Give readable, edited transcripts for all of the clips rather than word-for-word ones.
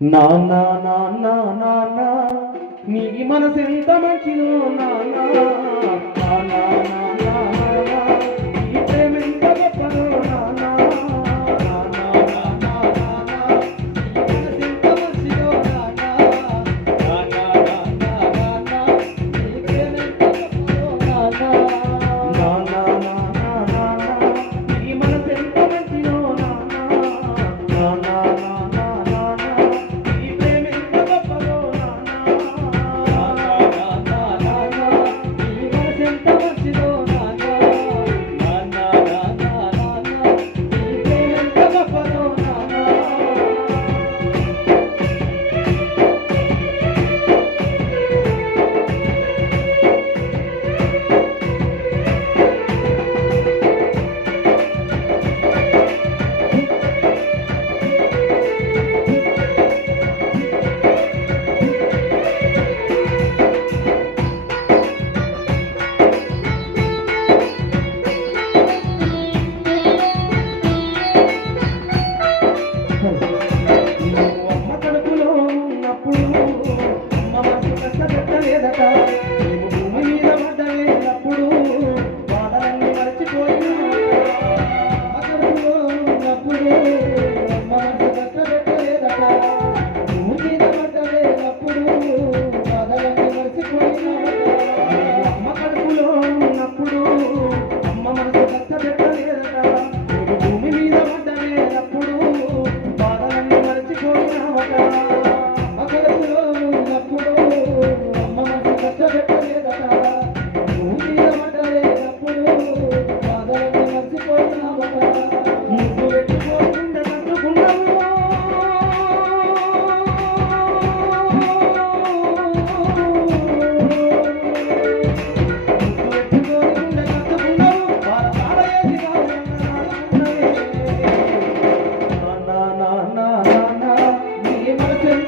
నాన్నా నాన్నా నాన్నా నీ మనసెంత మంచిదో నాన్నా నాన్నా నాన్నా నాన్నా నీ ప్రేమెంత గొప్పదో నాన్నా నాన్నా నాన్నా నాన్నా నీ మనసెంత మంచిదో నాన్నా నాన్నా నాన్నా నాన్నా నీ ప్రేమెంత గొప్పదో నాన్నా నాన్నా నాన్నా నాన్నా నీ మనసెంత మంచిదో నాన్నా నాన్నా నా నా నా నా నా నీ మనసు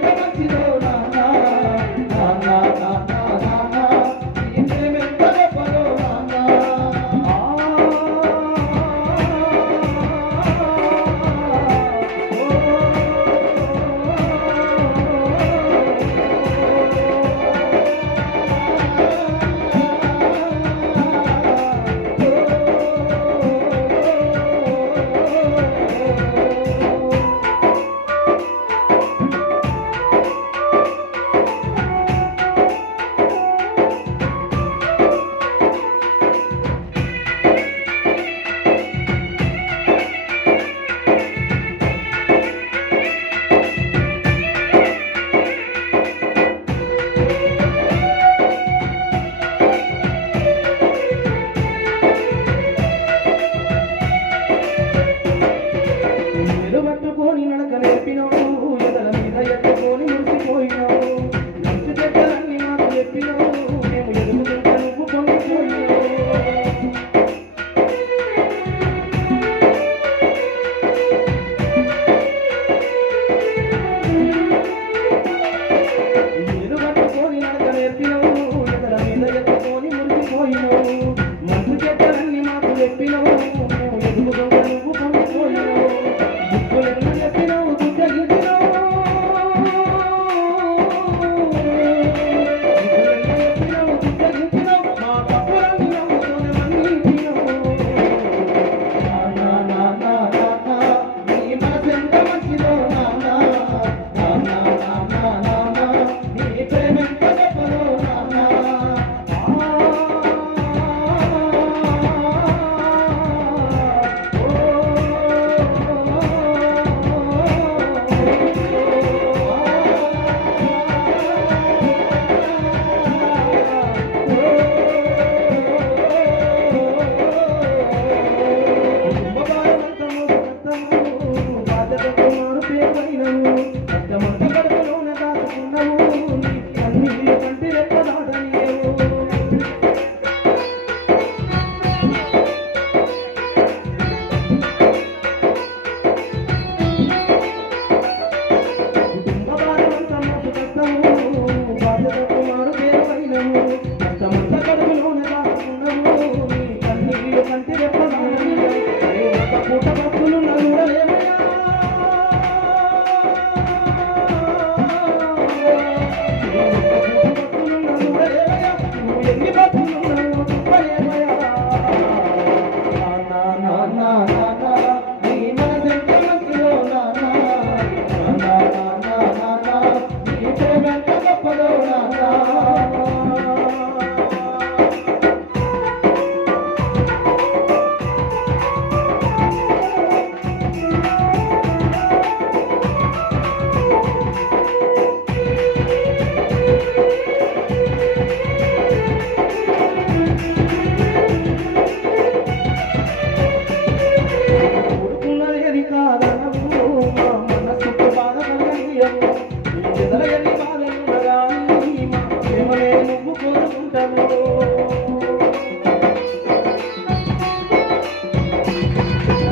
నీ ఎదల ఎన్ని బాధలున్నా గానీ మా ప్రేమనే నువ్వు కోరుకుంటావు.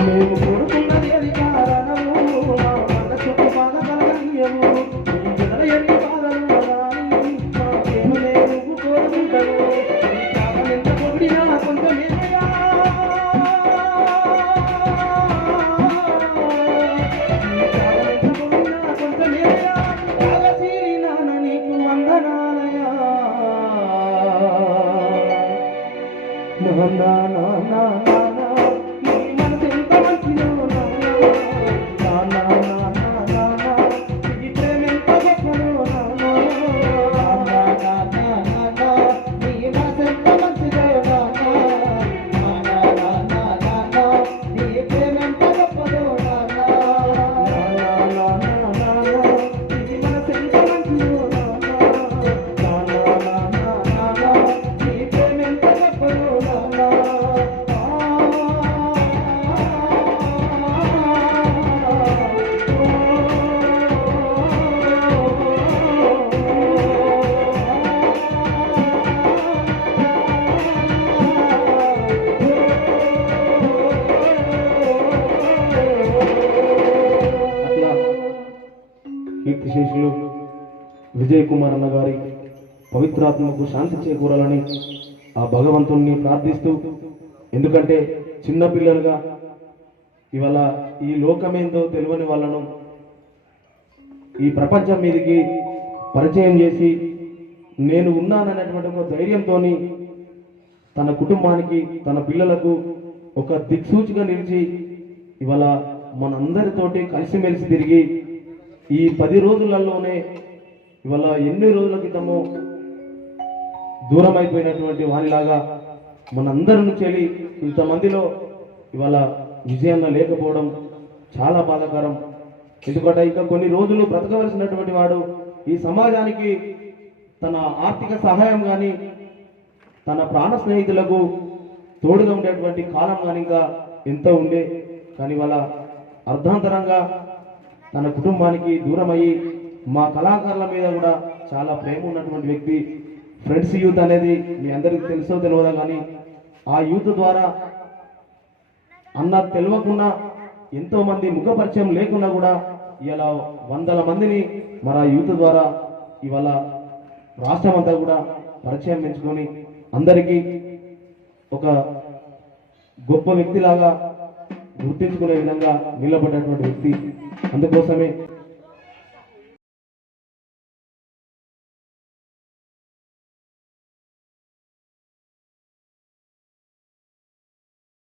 మేము కోరుకున్నది అది కారణము మా మనసుకు బాధ కలగనియము. నీ ఎదల ఎన్ని బాధలున్నా గానీ మా ప్రేమనే నువ్వు కోరుకుంటావు. నీ కావలెంత పొగిడినా కొంచెమేమయ్యా, నీ కావలెంత పొగిడినా కొంచెమేమయ్యా, కాలసీని నాన్న నీకు వందనాలయా. నాన్న నాన్న నాన్న నీ మనసెంత మంచిదో నాన్న, నాన్న నాన్న నాన్న నీ ప్రేమెంత గొప్పదో నాన్న, నాన్న నాన్న నాన్న నీ మనసెంత మంచిదో నాన్న, నాన్న నాన్న నాన్న నీ ప్రేమెంత గొప్పదో నాన్న, నాన్న నాన్న నాన్న నీ మనసెంత మంచిదో నాన్న, నాన్న నాన్న నాన్న నీ ప్రేమెంత గొప్పదో నాన్న. అట్లా కీర్తిశేషులు విజయ్ కుమార్ అన్న గారి పవిత్రాత్మకు శాంతి చేకూరాలని ఆ భగవంతుణ్ణి ప్రార్థిస్తూ, ఎందుకంటే చిన్న పిల్లలుగా ఇవాళ ఈ లోకమేందో తెలియని వాళ్ళను ఈ ప్రపంచం మీదకి పరిచయం చేసి నేను ఉన్నాననేటువంటి ఒక ధైర్యంతో తన కుటుంబానికి తన పిల్లలకు ఒక దిక్సూచిగా నిలిచి ఇవాళ మనందరితోటి కలిసిమెలిసి తిరిగి ఈ 10 రోజులలోనే ఇవాళ ఎన్ని రోజుల క్రితమో దూరం అయిపోయినటువంటి వారిలాగా మనందరి నుంచి వెళ్ళి ఇంతమందిలో ఇవాళ విజయన్న లేకపోవడం చాలా బాధాకరం. ఎందుకంటే ఇంకా కొన్ని రోజులు బ్రతకవలసినటువంటి వాడు ఈ సమాజానికి తన ఆర్థిక సహాయం కానీ తన ప్రాణ స్నేహితులకు తోడుగా ఉండేటువంటి కాలం కానీ ఇంకా ఎంతో ఉండే, కానీ వాళ్ళ అర్ధాంతరంగా తన కుటుంబానికి దూరం అయ్యి మా కళాకారుల మీద కూడా చాలా ప్రేమ ఉన్నటువంటి వ్యక్తి. ఫ్రెండ్స్ యూత్ అనేది మీ అందరికీ తెలుసో తెలియదా, కానీ ఆ యూత్ ద్వారా అన్న తెలియకుండా ఎంతో మంది ముఖ పరిచయం లేకున్నా కూడా ఇలా వందల మందిని మన యూత్ ద్వారా ఇవాళ రాష్ట్రం అంతా కూడా పరిచయం పెంచుకొని అందరికీ ఒక గొప్ప వ్యక్తిలాగా గుర్తించుకునే విధంగా నిలబడ్డటువంటి వ్యక్తి. అందుకోసమే